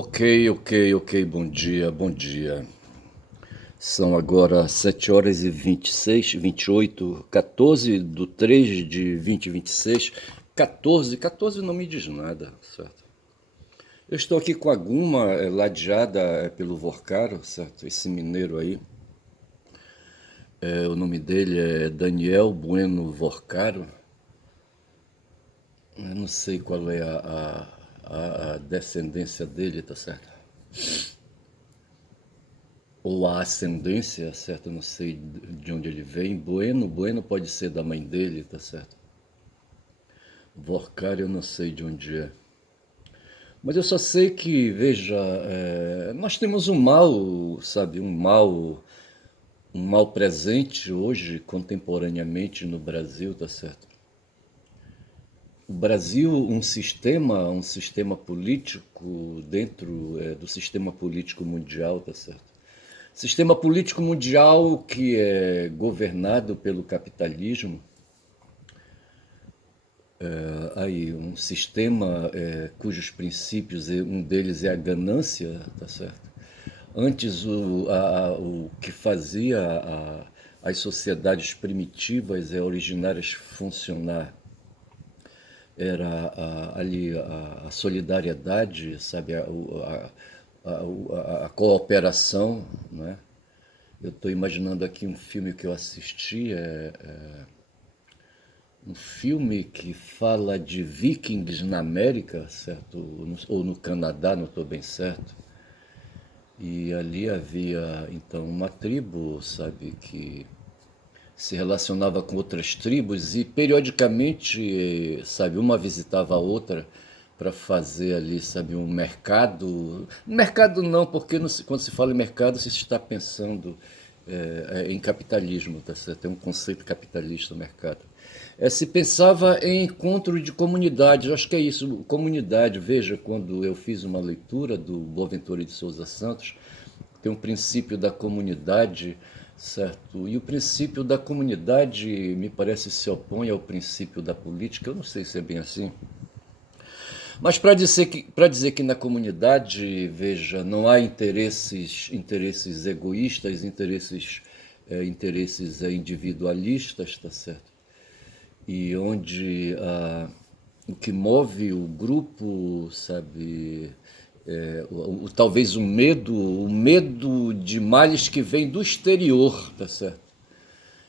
Ok, bom dia, bom dia. São agora 7 horas e 26, 28, 14 de 3 de 2026. 14 não me diz nada, certo? Eu estou aqui com a Guma, ladeada pelo Vorcaro, certo? Esse mineiro aí. O nome dele é Daniel Bueno Vorcaro. Eu não sei qual é a descendência dele, tá certo? Ou a ascendência, certo? Eu não sei de onde ele vem. Bueno pode ser da mãe dele, tá certo? Vorkar eu não sei de onde é. Mas eu só sei que, veja, nós temos um mal, sabe, um mal presente hoje, contemporaneamente no Brasil, tá certo? O Brasil, um sistema político dentro do sistema político mundial, tá certo? Sistema político mundial que é governado pelo capitalismo, aí um sistema cujos princípios, um deles é a ganância, tá certo? Antes o que fazia as sociedades primitivas originárias funcionar era ali a solidariedade, sabe, a cooperação, né? Eu estou imaginando aqui um filme que eu assisti, um filme que fala de vikings na América, certo? Ou no Canadá, não estou bem certo. E ali havia, então, uma tribo, sabe, que se relacionava com outras tribos e periodicamente, sabe, uma visitava a outra para fazer ali, sabe, um mercado. Mercado não, porque quando se fala em mercado, se está pensando em capitalismo, tá certo? Tem um conceito capitalista no mercado. Se pensava em encontro de comunidades, acho que é isso, comunidade. Veja, quando eu fiz uma leitura do Boaventura de Souza Santos, tem um princípio da comunidade, certo? E o princípio da comunidade, me parece, se opõe ao princípio da política. Eu não sei se é bem assim. Mas para dizer que na comunidade, veja, não há interesses egoístas, interesses individualistas, tá certo? E onde o que move o grupo, sabe, talvez o medo de males que vem do exterior, tá certo?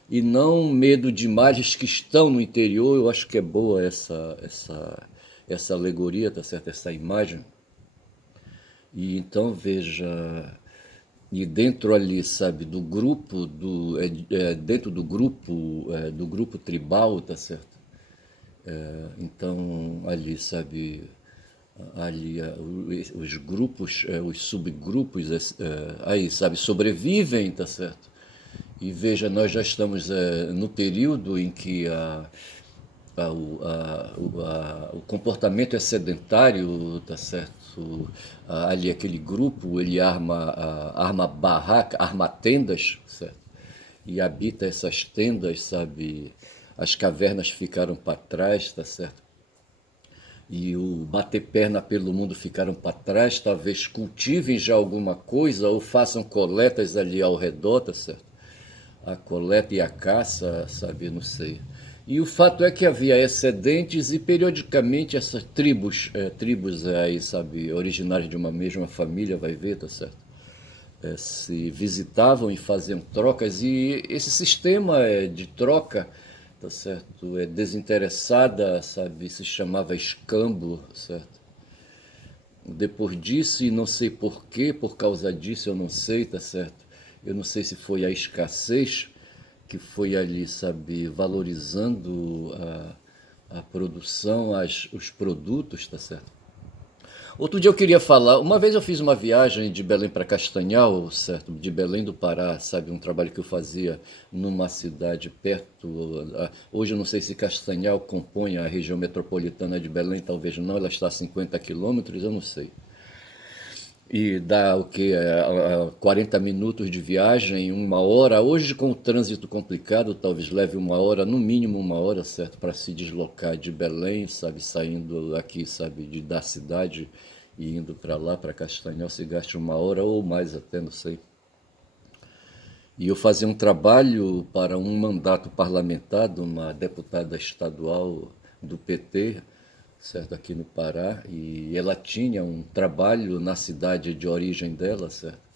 E não medo de males que estão no interior. Eu acho que é boa essa alegoria, tá certo? Essa imagem. E então veja, e dentro ali, sabe, do grupo, dentro do grupo tribal, tá certo? Então ali, sabe, ali os grupos, os subgrupos, aí, sabe, sobrevivem, tá certo? E veja, nós já estamos no período em que o comportamento é sedentário, tá certo? Ali aquele grupo, ele arma barraca, arma tendas, certo? E habita essas tendas, sabe? As cavernas ficaram para trás, tá certo? E o bater perna pelo mundo ficaram para trás, talvez cultivem já alguma coisa ou façam coletas ali ao redor, tá certo? A coleta e a caça, sabe, não sei. E o fato é que havia excedentes e periodicamente essas tribos aí, sabe, originárias de uma mesma família, vai ver, tá certo? Se visitavam e faziam trocas, e esse sistema de troca, tá certo, desinteressada, sabe, se chamava escambo, certo? Depois disso, e não sei por quê, por causa disso eu não sei, tá certo? Eu não sei se foi a escassez que foi ali, sabe, valorizando a produção, os produtos, tá certo? Outro dia eu queria falar, uma vez eu fiz uma viagem de Belém para Castanhal, certo? De Belém do Pará, sabe? Um trabalho que eu fazia numa cidade perto. Hoje eu não sei se Castanhal compõe a região metropolitana de Belém, talvez não, ela está a 50 quilômetros, eu não sei. E dá o que? 40 minutos de viagem, uma hora. Hoje, com o trânsito complicado, talvez leve uma hora, no mínimo uma hora, certo? Para se deslocar de Belém, sabe? Saindo aqui, sabe? Da cidade e indo para lá, para Castanhal, se gasta 1 hora ou mais até, não sei. E eu fazia um trabalho para um mandato parlamentar de uma deputada estadual do PT, certo, aqui no Pará, e ela tinha um trabalho na cidade de origem dela, certo,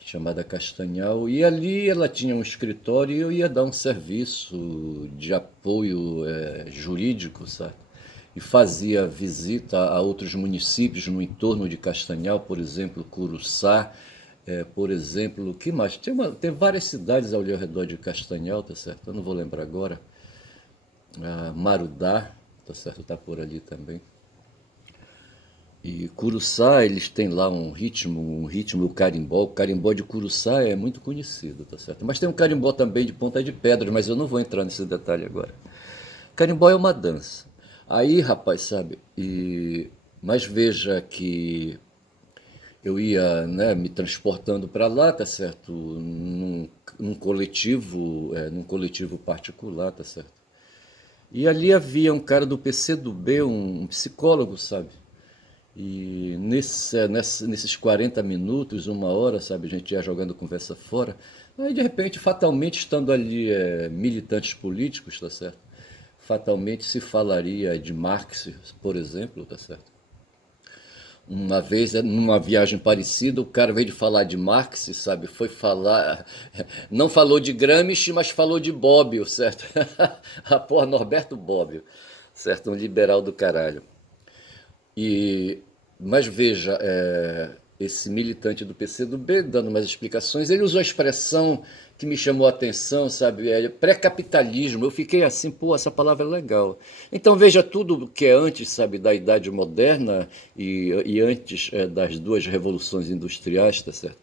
chamada Castanhal, e ali ela tinha um escritório e eu ia dar um serviço de apoio jurídico, sabe? E fazia visita a outros municípios no entorno de Castanhal, por exemplo, Curuçá, por exemplo, que mais? Tem várias cidades ao redor de Castanhal, tá certo? Eu não vou lembrar agora. Marudá, tá certo? Tá por ali também. E Curuçá, eles têm lá o carimbó. O carimbó de Curuçá é muito conhecido, tá certo? Mas tem um carimbó também de Ponta de Pedras, mas eu não vou entrar nesse detalhe agora. Carimbó é uma dança. Aí, rapaz, sabe? Mas veja que eu ia, né, me transportando para lá, tá certo? Num coletivo particular, tá certo? E ali havia um cara do PCdoB, um psicólogo, sabe? E nesses 40 minutos, 1 hora, sabe, a gente ia jogando conversa fora. Aí, de repente, fatalmente, estando ali militantes políticos, tá certo? Fatalmente se falaria de Marx, por exemplo, tá certo? Uma vez, numa viagem parecida, o cara veio de falar de Marx, sabe? Foi falar. Não falou de Gramsci, mas falou de Bobbio, certo? A porra, Norberto Bobbio, certo? Um liberal do caralho. E, mas veja, esse militante do PCdoB, dando umas explicações, ele usou a expressão que me chamou a atenção, sabe? Pré-capitalismo. Eu fiquei assim, pô, essa palavra é legal. Então veja tudo que é antes, sabe, da Idade Moderna e antes das duas revoluções industriais, tá certo?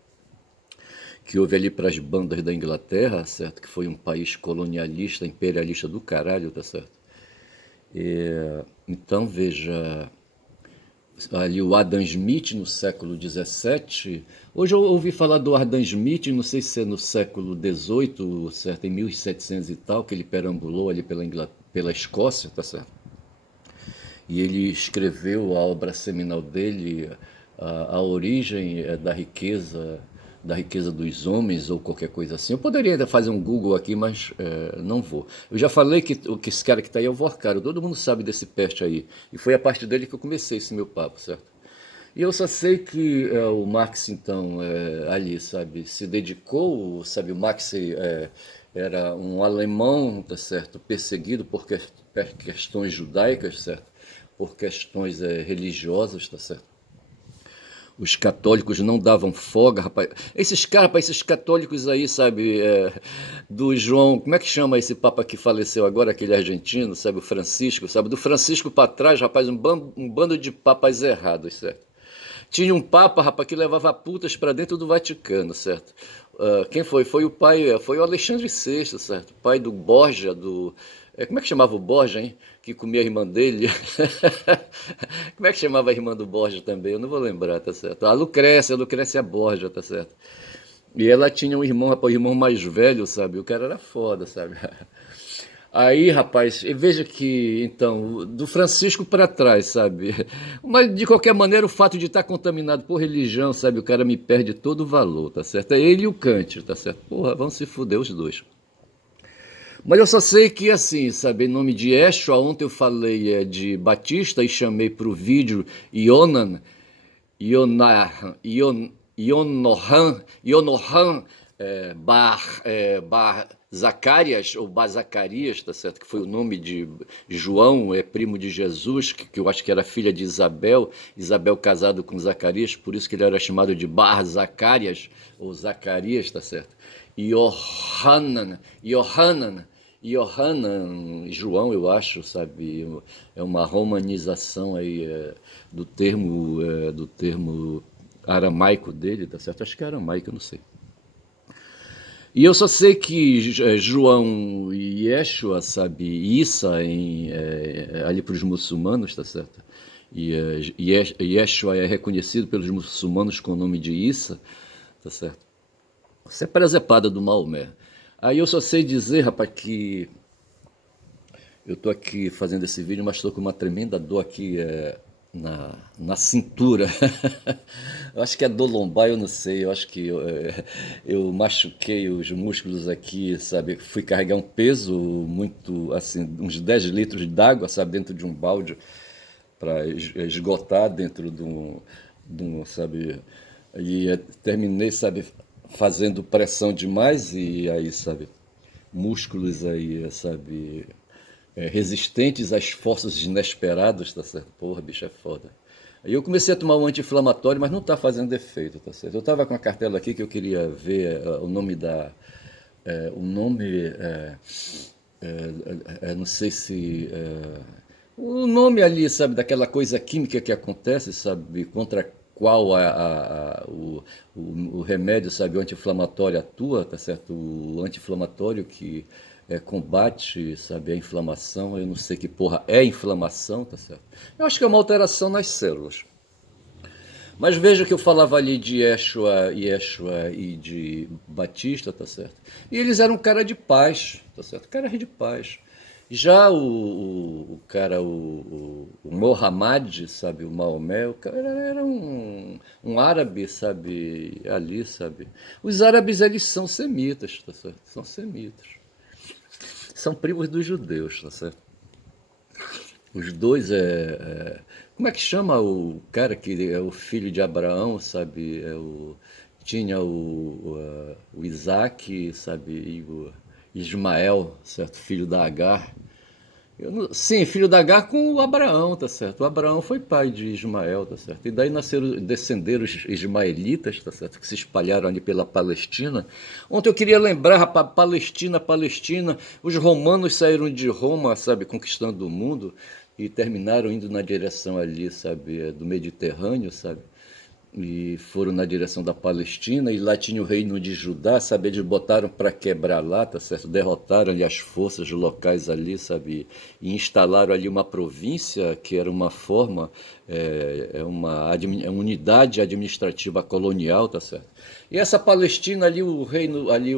Que houve ali para as bandas da Inglaterra, certo? Que foi um país colonialista, imperialista do caralho, tá certo? Então veja, ali o Adam Smith no século XVII. Hoje eu ouvi falar do Adam Smith, não sei se é no século XVIII, certo, em 1700 e tal, que ele perambulou ali pela Escócia, tá certo? E ele escreveu a obra seminal dele, a origem da riqueza dos homens ou qualquer coisa assim. Eu poderia ainda fazer um Google aqui, mas não vou. Eu já falei que esse cara que está aí é o Vorcaro, todo mundo sabe desse peste aí. E foi a partir dele que eu comecei esse meu papo, certo? E eu só sei que o Marx, então, ali, sabe, se dedicou, sabe, o Marx era um alemão, tá certo, perseguido por questões judaicas, certo? Por questões religiosas, tá certo? Os católicos não davam folga, rapaz. Esses caras, rapaz, esses católicos aí, sabe, do João, como é que chama esse papa que faleceu agora, aquele argentino, sabe, o Francisco, sabe, do Francisco para trás, rapaz, um bando de papas errados, certo? Tinha um papa, rapaz, que levava putas para dentro do Vaticano, certo? Quem foi? Foi o pai, foi o Alexandre VI, certo? Pai do Borgia, como é que chamava o Borgia, hein? Que comia a irmã dele. Como é que chamava a irmã do Borgia também? Eu não vou lembrar, tá certo? A Lucrécia Borgia, tá certo? E ela tinha um irmão, rapaz, um irmão mais velho, sabe? O cara era foda, sabe? Aí, rapaz, veja que, então, do Francisco para trás, sabe? Mas, de qualquer maneira, o fato de estar contaminado por religião, sabe? O cara me perde todo o valor, tá certo? É ele e o Kant, tá certo? Porra, vão se fuder os dois. Mas eu só sei que, assim, sabe, em nome de Yeshua, ontem eu falei de Batista e chamei para o vídeo Yonohan Bar Zacarias, ou Bar Zacarias, tá certo? Que foi o nome de João, primo de Jesus, que eu acho que era filha de Isabel, Isabel casado com Zacarias, por isso que ele era chamado de Bar Zacarias, ou Zacarias, tá certo? Yohanan, João, eu acho, sabe, é uma romanização aí do termo aramaico dele, tá certo? Acho que é aramaico, eu não sei. E eu só sei que João e Yeshua, sabe, Issa ali para os muçulmanos, tá certo? E Yeshua é reconhecido pelos muçulmanos com o nome de Issa, tá certo? Isso é presepada do Maomé. Aí eu só sei dizer, rapaz, que eu tô aqui fazendo esse vídeo, mas estou com uma tremenda dor aqui na cintura. Eu acho que é dor lombar, eu não sei. Eu acho que eu machuquei os músculos aqui, sabe? Fui carregar um peso muito, assim, uns 10 litros d'água, sabe? Dentro de um balde para esgotar dentro sabe? E terminei, sabe? Fazendo pressão demais e aí, sabe? Músculos aí, sabe? Resistentes às forças inesperadas, tá certo? Porra, bicho, é foda. Aí eu comecei a tomar um anti-inflamatório, mas não tá fazendo efeito, tá certo? Eu tava com a cartela aqui que eu queria ver o nome o nome, não sei se... o nome ali, sabe, daquela coisa química que acontece, sabe, contra qual o remédio, sabe, o anti-inflamatório atua, tá certo? O anti-inflamatório que combate, sabe, a inflamação, eu não sei que porra é inflamação, tá certo? Eu acho que é uma alteração nas células. Mas veja que eu falava ali de Yeshua e de Batista, tá certo? E eles eram cara de paz, tá certo? Cara de paz. Já o cara, o Mohammed, sabe, o Maomé, o cara era um árabe, sabe, ali, sabe. Os árabes, eles são semitas, tá certo? São semitas. São primos dos judeus, tá certo? Os dois como é que chama o cara que é o filho de Abraão, sabe? Tinha o Isaac, sabe? E o Ismael, certo? Filho da Agar. Sim, filho da Agar com o Abraão, tá certo? O Abraão foi pai de Ismael, tá certo? E daí descenderam os ismaelitas, tá certo? Que se espalharam ali pela Palestina. Ontem eu queria lembrar, rapaz, Palestina, os romanos saíram de Roma, sabe, conquistando o mundo e terminaram indo na direção ali, sabe, do Mediterrâneo, sabe? E foram na direção da Palestina, e lá tinha o reino de Judá, sabe? Eles botaram para quebrar lá, tá certo? Derrotaram ali as forças locais ali, sabe? E instalaram ali uma província que era uma forma, uma unidade administrativa colonial, tá certo? E essa Palestina ali, o reino, ali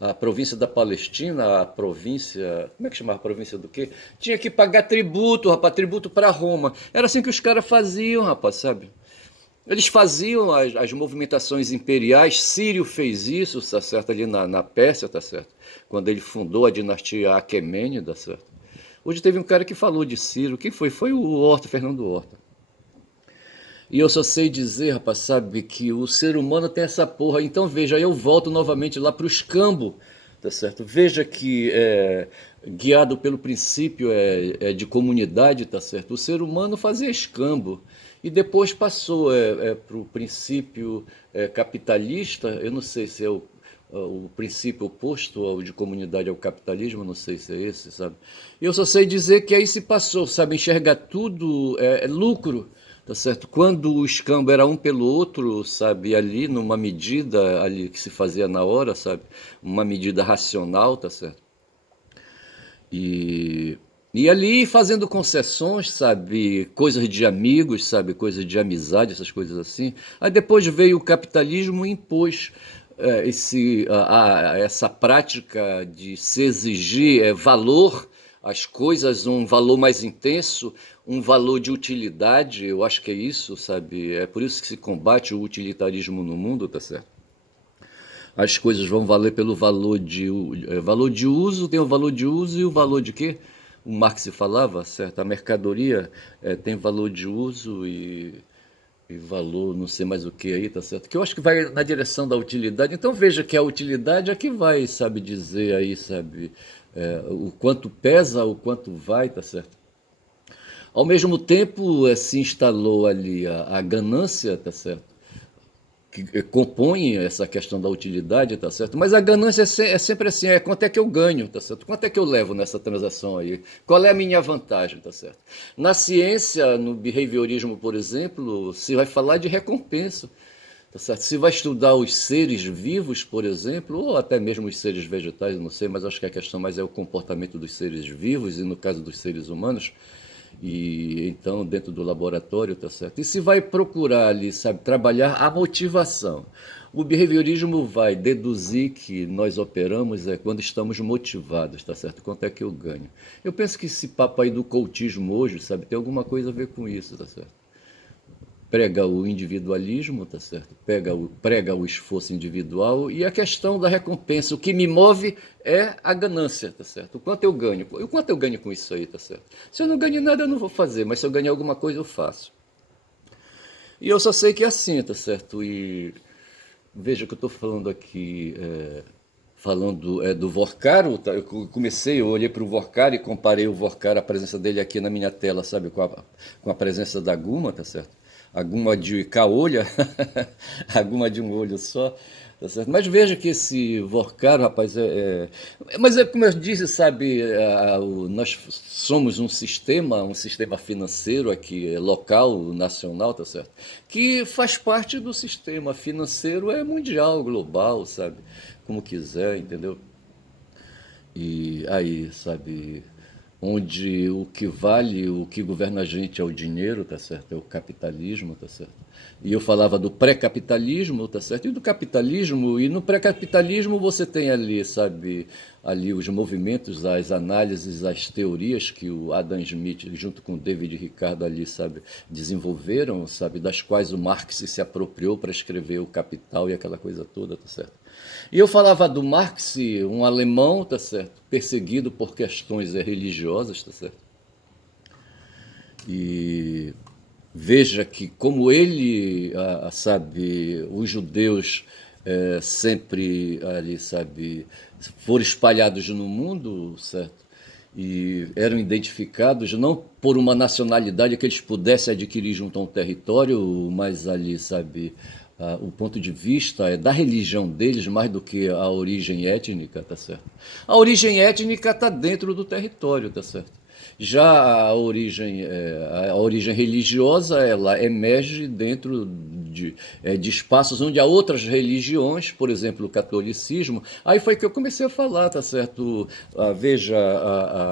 a província da Palestina, a província, como é que chamava a província do quê? Tinha que pagar tributo, rapaz, tributo para Roma. Era assim que os caras faziam, rapaz, sabe? Eles faziam as movimentações imperiais, Sírio fez isso, tá certo, ali na Pérsia, tá certo? Quando ele fundou a dinastia Aquemênida, tá certo? Hoje teve um cara que falou de Ciro, quem foi? Foi o Horta, Fernando Horta. E eu só sei dizer, rapaz, sabe, que o ser humano tem essa porra. Então veja, eu volto novamente lá para o escambo, tá certo? Veja que guiado pelo princípio de comunidade, tá certo? O ser humano fazia escambo e depois passou para o princípio capitalista. Eu não sei se é o princípio oposto ao de comunidade ao capitalismo, não sei se é esse, sabe? Eu só sei dizer que aí se passou, sabe, enxergar tudo lucro, tá certo? Quando o escambo era um pelo outro, sabe, ali numa medida ali que se fazia na hora, sabe, uma medida racional, tá certo? E e ali fazendo concessões, sabe, coisas de amigos, sabe, coisas de amizade, essas coisas assim. Aí depois veio o capitalismo e impôs essa prática de se exigir valor às coisas, um valor mais intenso, um valor de utilidade, eu acho que é isso, sabe? É por isso que se combate o utilitarismo no mundo, tá certo? As coisas vão valer pelo valor de uso, tem o valor de uso e o valor de quê? O Marx falava, certo? A mercadoria tem valor de uso e valor, não sei mais o que aí, tá certo? Que eu acho que vai na direção da utilidade. Então veja que a utilidade é que vai, sabe, dizer aí, sabe, o quanto pesa, o quanto vai, tá certo? Ao mesmo tempo, se instalou ali a ganância, tá certo? Que compõe essa questão da utilidade, tá certo? Mas a ganância é sempre assim, quanto é que eu ganho, tá certo? Quanto é que eu levo nessa transação aí? Qual é a minha vantagem, tá certo? Na ciência, no behaviorismo, por exemplo, se vai falar de recompensa, tá certo? Se vai estudar os seres vivos, por exemplo, ou até mesmo os seres vegetais, não sei, mas acho que a questão mais é o comportamento dos seres vivos e no caso dos seres humanos, e então dentro do laboratório, tá certo? E se vai procurar ali, sabe, trabalhar a motivação. O behaviorismo vai deduzir que nós operamos quando estamos motivados, tá certo? Quanto é que eu ganho? Eu penso que esse papo aí do coachismo hoje, sabe, tem alguma coisa a ver com isso, tá certo? prega o individualismo, tá certo? Prega o esforço individual e a questão da recompensa. O que me move é a ganância, tá certo? O quanto eu ganho. O quanto eu ganho com isso aí, tá certo? Se eu não ganho nada, eu não vou fazer, mas se eu ganhar alguma coisa, eu faço. E eu só sei que é assim, tá certo? E veja que eu estou falando aqui, falando do Vorkaro, tá? Eu olhei para o Vorkaro e comparei o Vorkaro, a presença dele aqui na minha tela, sabe, com a presença da Guma, tá certo? A Guma de caolha, a Guma de um olho só, tá certo? Mas veja que esse Vorkaro, rapaz, mas é como eu disse, sabe, nós somos um sistema financeiro aqui, local, nacional, tá certo? Que faz parte do sistema financeiro, é mundial, global, sabe? Como quiser, entendeu? E aí, sabe, onde o que vale, o que governa a gente é o dinheiro, tá certo? É o capitalismo, tá certo? E eu falava do pré-capitalismo, tá certo? E do capitalismo, e no pré-capitalismo você tem ali, sabe, ali os movimentos, as análises, as teorias que o Adam Smith, junto com o David Ricardo ali, sabe, desenvolveram, sabe, das quais o Marx se apropriou para escrever o Capital e aquela coisa toda, tá certo? E eu falava do Marx, um alemão, tá certo? Perseguido por questões religiosas, tá certo? E veja que como ele, sabe, os judeus sempre ali, sabe, foram espalhados no mundo, certo? E eram identificados não por uma nacionalidade que eles pudessem adquirir junto a um território, mas ali, sabe, o ponto de vista é da religião deles mais do que a origem étnica, tá certo? A origem étnica está dentro do território, tá certo? Já a origem religiosa, ela emerge dentro de espaços onde há outras religiões, por exemplo, o catolicismo. Aí foi que eu comecei a falar, tá certo? Veja,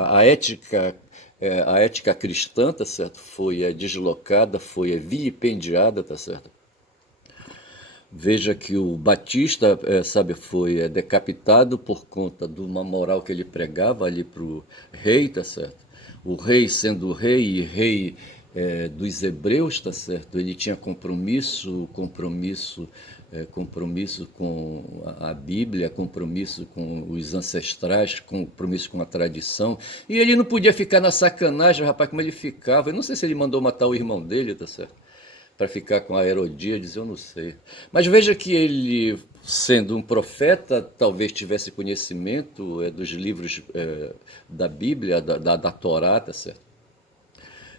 a ética cristã, tá certo? Foi deslocada, foi vilipendiada, tá certo? Veja que o Batista, sabe, foi decapitado por conta de uma moral que ele pregava ali para o rei, tá certo? O rei sendo rei e rei dos hebreus, tá certo? Ele tinha compromisso com a Bíblia, compromisso com os ancestrais, compromisso com a tradição. E ele não podia ficar na sacanagem, rapaz, como ele ficava. Eu não sei se ele mandou matar o irmão dele, tá certo? Para ficar com a Herodíades, eu não sei. Mas veja que ele, sendo um profeta, talvez tivesse conhecimento dos livros da Bíblia, da Torá, tá certo?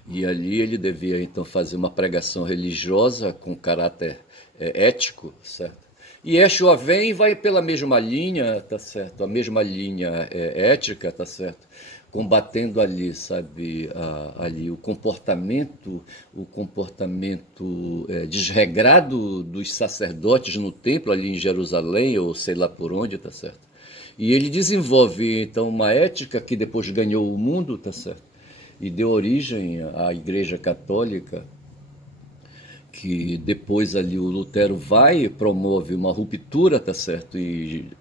E ali ele devia então fazer uma pregação religiosa com caráter ético, certo? E Yeshua vem e vai pela mesma linha, tá certo? A mesma linha ética, tá certo? Combatendo ali, sabe, ali o comportamento desregrado dos sacerdotes no templo ali em Jerusalém ou sei lá por onde, tá certo? E ele desenvolve então uma ética que depois ganhou o mundo, tá certo? E deu origem à Igreja Católica, que depois ali o Lutero vai e promove uma ruptura, tá certo? E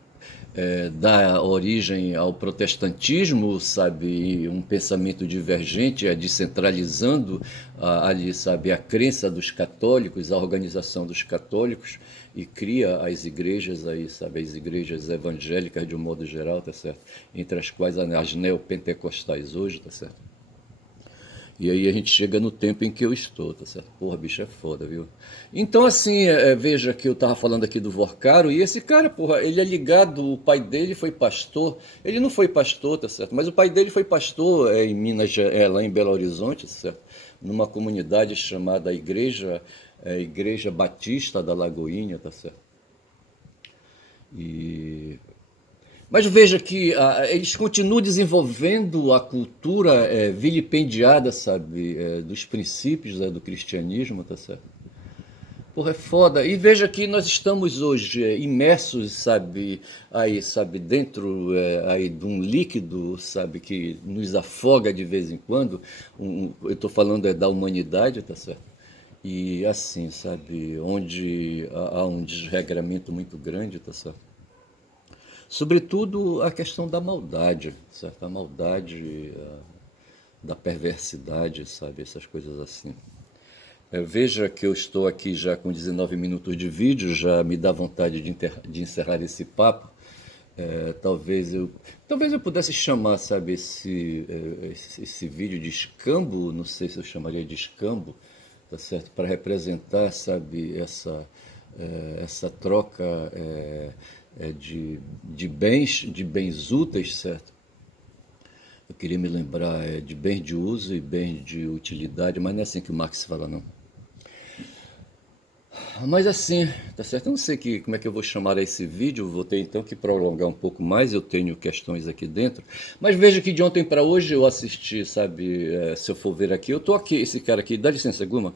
dá origem ao protestantismo, sabe, e um pensamento divergente, descentralizando ali, sabe, a crença dos católicos, a organização dos católicos e cria as igrejas aí, sabe, as igrejas evangélicas de um modo geral, tá certo? Entre as quais as neopentecostais hoje, tá certo? E aí a gente chega no tempo em que eu estou, tá certo? Porra, bicho, é foda, viu? Então, assim, veja que eu tava falando aqui do Vorcaro, e esse cara, porra, ele é ligado, o pai dele foi pastor, ele não foi pastor, tá certo? Mas o pai dele foi pastor em Minas, lá em Belo Horizonte, tá certo? Numa comunidade chamada Igreja Batista da Lagoinha, tá certo? E mas veja que eles continuam desenvolvendo a cultura vilipendiada, sabe, dos princípios do cristianismo, tá certo? Porra, é foda. E veja que nós estamos hoje imersos, sabe, dentro aí de um líquido, sabe, que nos afoga de vez em quando. Eu estou falando da humanidade, tá certo? E assim, sabe, onde há um desregramento muito grande, tá certo? Sobretudo a questão da maldade, certo? A maldade, da perversidade, sabe? Essas coisas assim. Veja que eu estou aqui já com 19 minutos de vídeo, já me dá vontade de encerrar esse papo. Talvez eu pudesse chamar, sabe, esse vídeo de escambo, não sei se eu chamaria de escambo, tá certo? Para representar, sabe, essa troca de bens úteis, certo? Eu queria me lembrar de bens de uso e bens de utilidade, mas não é assim que o Marx fala, não. Mas assim, tá certo? Eu não sei como é que eu vou chamar esse vídeo, vou ter então que prolongar um pouco mais, eu tenho questões aqui dentro. Mas veja que de ontem para hoje eu assisti, sabe, se eu for ver aqui, eu tô aqui, esse cara aqui, dá licença, Guma.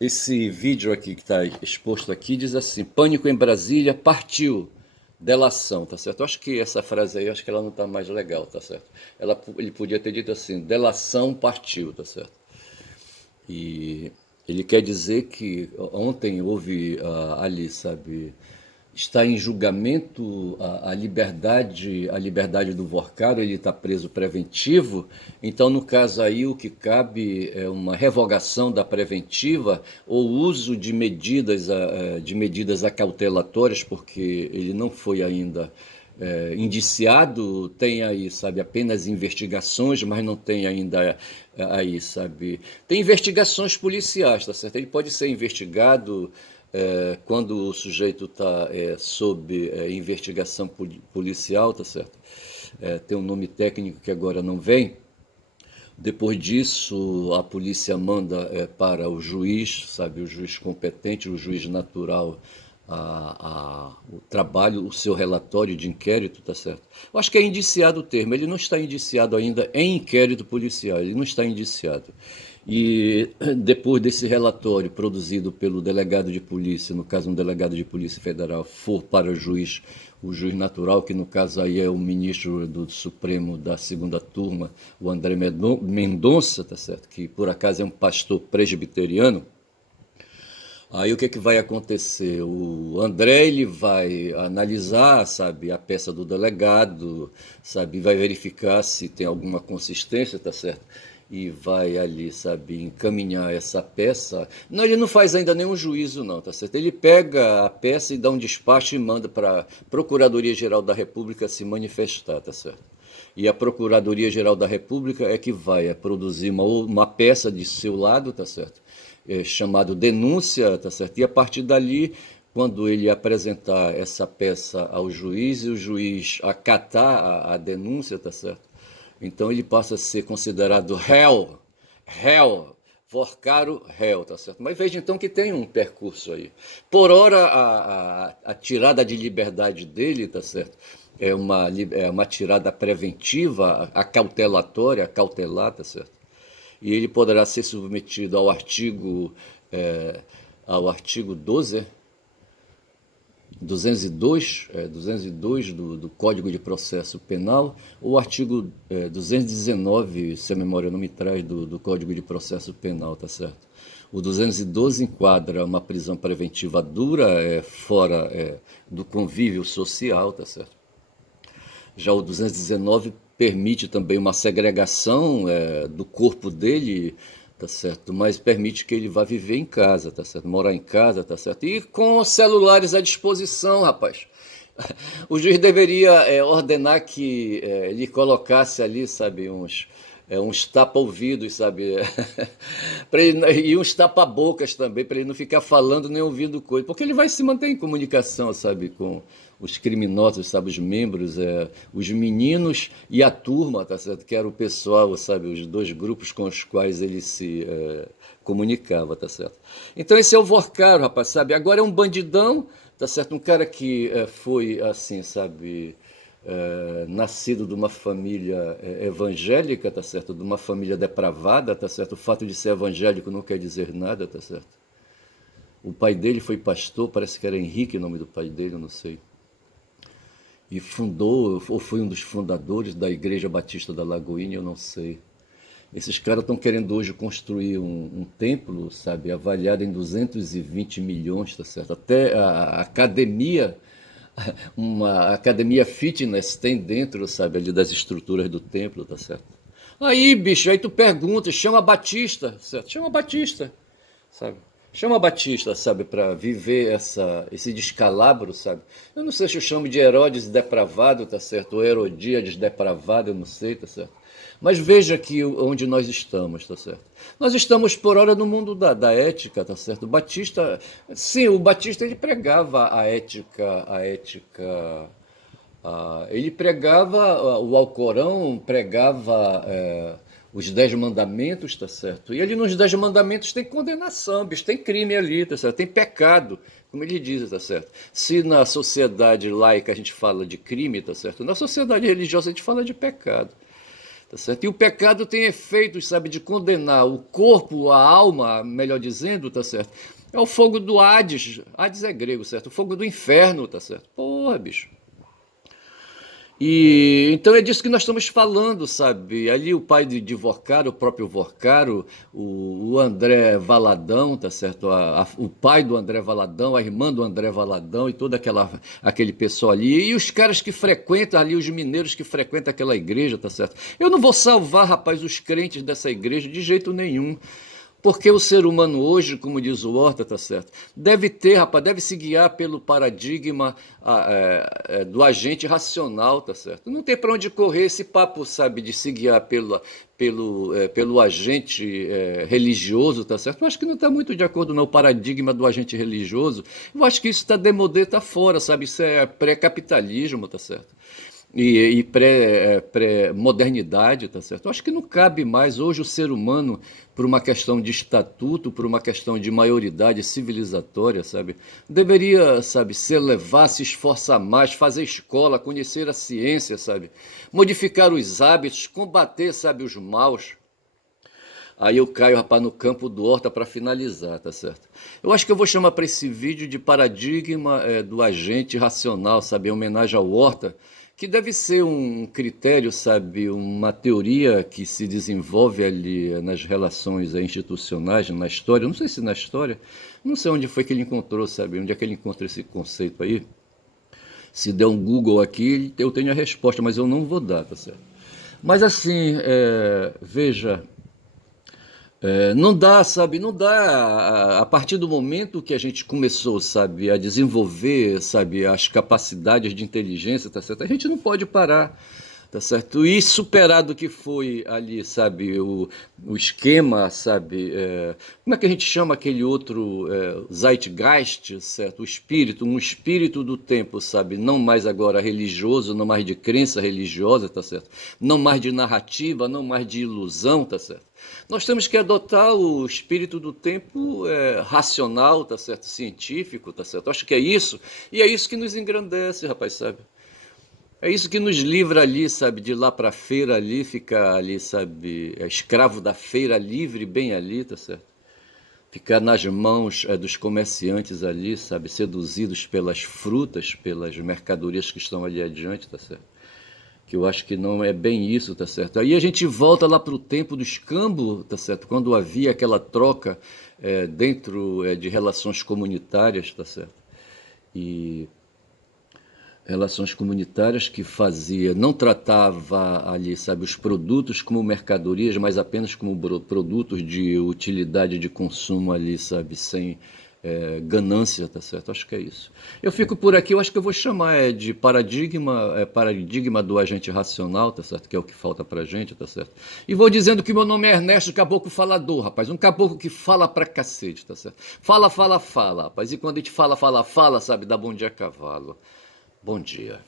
Esse vídeo aqui que está exposto aqui diz assim: Pânico em Brasília, partiu, delação, tá certo? Eu acho que essa frase aí, eu acho que ela não tá mais legal, tá certo? Ele podia ter dito assim: delação partiu, tá certo? E ele quer dizer que ontem houve ali, sabe, está em julgamento a liberdade do Vorcaro, ele está preso preventivo. Então, no caso aí, o que cabe é uma revogação da preventiva ou uso de medidas acautelatórias, porque ele não foi ainda indiciado, tem aí, sabe, apenas investigações, mas não tem ainda aí, sabe, tem investigações policiais, tá certo? Ele pode ser investigado quando o sujeito está sob investigação policial, tá certo? Tem um nome técnico que agora não vem. Depois disso, a polícia manda para o juiz, sabe, o juiz competente, o juiz natural, o trabalho, o seu relatório de inquérito, tá certo? Eu acho que é indiciado o termo, ele não está indiciado ainda em inquérito policial, ele não está indiciado. E depois desse relatório produzido pelo delegado de polícia, no caso um delegado de polícia federal, for para o juiz natural, que no caso aí é o ministro do Supremo da segunda turma, o André Mendonça, tá certo? Que por acaso é um pastor presbiteriano. Aí o que vai acontecer? O André ele vai analisar, sabe, a peça do delegado, sabe, vai verificar se tem alguma consistência, tá certo? E vai ali, sabe, encaminhar essa peça. Não, ele não faz ainda nenhum juízo, não, tá certo? Ele pega a peça e dá um despacho e manda para a Procuradoria-Geral da República se manifestar, tá certo? E a Procuradoria-Geral da República é que vai produzir uma peça de seu lado, tá certo? Chamado denúncia, tá certo? E a partir dali, quando ele apresentar essa peça ao juiz e o juiz acatar a denúncia, tá certo? Então ele passa a ser considerado réu, Vorcaro réu, tá certo? Mas veja então que tem um percurso aí. Por ora, a tirada de liberdade dele, tá certo? É uma tirada preventiva, acautelatória, cautelar, tá certo? E ele poderá ser submetido ao artigo 12, 202 do Código de Processo Penal, ou o artigo 219, se a memória não me traz, do Código de Processo Penal, tá certo? O 212 enquadra uma prisão preventiva dura, fora do convívio social, tá certo? Já o 219 permite também uma segregação do corpo dele, tá certo? Mas permite que ele vá viver em casa, tá certo? Morar em casa, tá certo? E com celulares à disposição, rapaz. O juiz deveria ordenar que ele colocasse ali, sabe, uns tapa-ouvidos, sabe? E uns tapa-bocas também, para ele não ficar falando nem ouvindo coisa. Porque ele vai se manter em comunicação, sabe, com os criminosos, sabe, os membros, os meninos e a turma, tá certo? Que era o pessoal, sabe, os dois grupos com os quais ele se comunicava, tá certo? Então esse é o Vorcaro, rapaz, sabe? Agora é um bandidão, tá certo? Um cara que foi, assim, sabe, nascido de uma família evangélica, tá certo? De uma família depravada, tá certo? O fato de ser evangélico não quer dizer nada, tá certo? O pai dele foi pastor, parece que era Henrique o nome do pai dele, eu não sei. E fundou, ou foi um dos fundadores da Igreja Batista da Lagoinha, eu não sei. Esses caras estão querendo hoje construir um templo, sabe, avaliado em 220 milhões, tá certo? Até a academia, uma academia fitness tem dentro, sabe, ali das estruturas do templo, tá certo? Aí, bicho, aí tu pergunta, chama Batista, certo? Chama Batista, sabe? Chama Batista, sabe, para viver esse descalabro, sabe? Eu não sei se eu chamo de Herodes depravado, tá certo? Ou Herodíades depravado, eu não sei, tá certo? Mas veja aqui onde nós estamos, tá certo? Nós estamos, por hora, no mundo da ética, tá certo? O Batista, sim, o Batista ele pregava ele pregava o Alcorão, pregava os 10 mandamentos, tá certo? E ali nos 10 mandamentos tem condenação, bicho, tem crime ali, tá certo? Tem pecado, como ele diz, tá certo? Se na sociedade laica a gente fala de crime, tá certo? Na sociedade religiosa a gente fala de pecado. Tá certo? E o pecado tem efeitos, sabe, de condenar o corpo, a alma, melhor dizendo, tá certo? É o fogo do Hades. Hades é grego, certo? O fogo do inferno, tá certo? Porra, bicho. E então é disso que nós estamos falando, sabe? Ali o pai de Vorcaro, o próprio Vorcaro, o André Valadão, tá certo? O pai do André Valadão, a irmã do André Valadão e todo aquele pessoal ali. E os caras que frequentam ali, os mineiros que frequentam aquela igreja, tá certo? Eu não vou salvar, rapaz, os crentes dessa igreja de jeito nenhum. Porque o ser humano hoje, como diz o Horta, tá certo? Deve ter, rapaz, deve se guiar pelo paradigma do agente racional, tá certo? Não tem para onde correr esse papo, sabe, de se guiar pelo agente religioso, tá certo? Eu acho que não está muito de acordo no paradigma do agente religioso. Eu acho que isso está demodé, está fora, sabe? Isso é pré-capitalismo, tá certo? E pré-modernidade, tá certo? Eu acho que não cabe mais hoje o ser humano, por uma questão de estatuto, por uma questão de maioridade civilizatória, sabe? Deveria, sabe, se elevar, se esforçar mais, fazer escola, conhecer a ciência, sabe? Modificar os hábitos, combater, sabe, os maus. Aí eu caio, rapaz, no campo do Horta para finalizar, tá certo? Eu acho que eu vou chamar para esse vídeo de paradigma do agente racional, sabe? Em homenagem ao Horta, que deve ser um critério, sabe? Uma teoria que se desenvolve ali nas relações institucionais, na história. Não sei se na história, não sei onde foi que ele encontrou, sabe? Onde é que ele encontrou esse conceito aí. Se der um Google aqui, eu tenho a resposta, mas eu não vou dar, tá certo? Mas assim, veja. Não dá, sabe? Não dá. A partir do momento que a gente começou, sabe, a desenvolver, sabe, as capacidades de inteligência, tá certo? A gente não pode parar, tá certo? E superado que foi ali, sabe, o esquema, sabe, como é que a gente chama aquele outro Zeitgeist, certo? O espírito, um espírito do tempo, sabe? Não mais agora religioso, não mais de crença religiosa, tá certo? Não mais de narrativa, não mais de ilusão, tá certo? Nós temos que adotar o espírito do tempo racional, tá certo? Científico, tá certo? Acho que é isso, e é isso que nos engrandece, rapaz, sabe? É isso que nos livra ali, sabe, de ir lá para a feira ali, ficar ali, sabe, escravo da feira livre, bem ali, tá certo? Ficar nas mãos dos comerciantes ali, sabe, seduzidos pelas frutas, pelas mercadorias que estão ali adiante, tá certo? Que eu acho que não é bem isso, tá certo? Aí a gente volta lá para o tempo do escambo, tá certo? Quando havia aquela troca dentro de relações comunitárias, tá certo? E relações comunitárias que fazia, não tratava ali, sabe, os produtos como mercadorias, mas apenas como produtos de utilidade de consumo ali, sabe, sem ganância, tá certo? Acho que é isso. Eu fico por aqui, eu acho que eu vou chamar de paradigma do agente racional, tá certo? Que é o que falta pra gente, tá certo? E vou dizendo que meu nome é Ernesto, caboclo falador, rapaz, um caboclo que fala pra cacete, tá certo? Fala, fala, fala, rapaz, e quando a gente fala, fala, fala, sabe, dá bom dia a cavalo. Bom dia.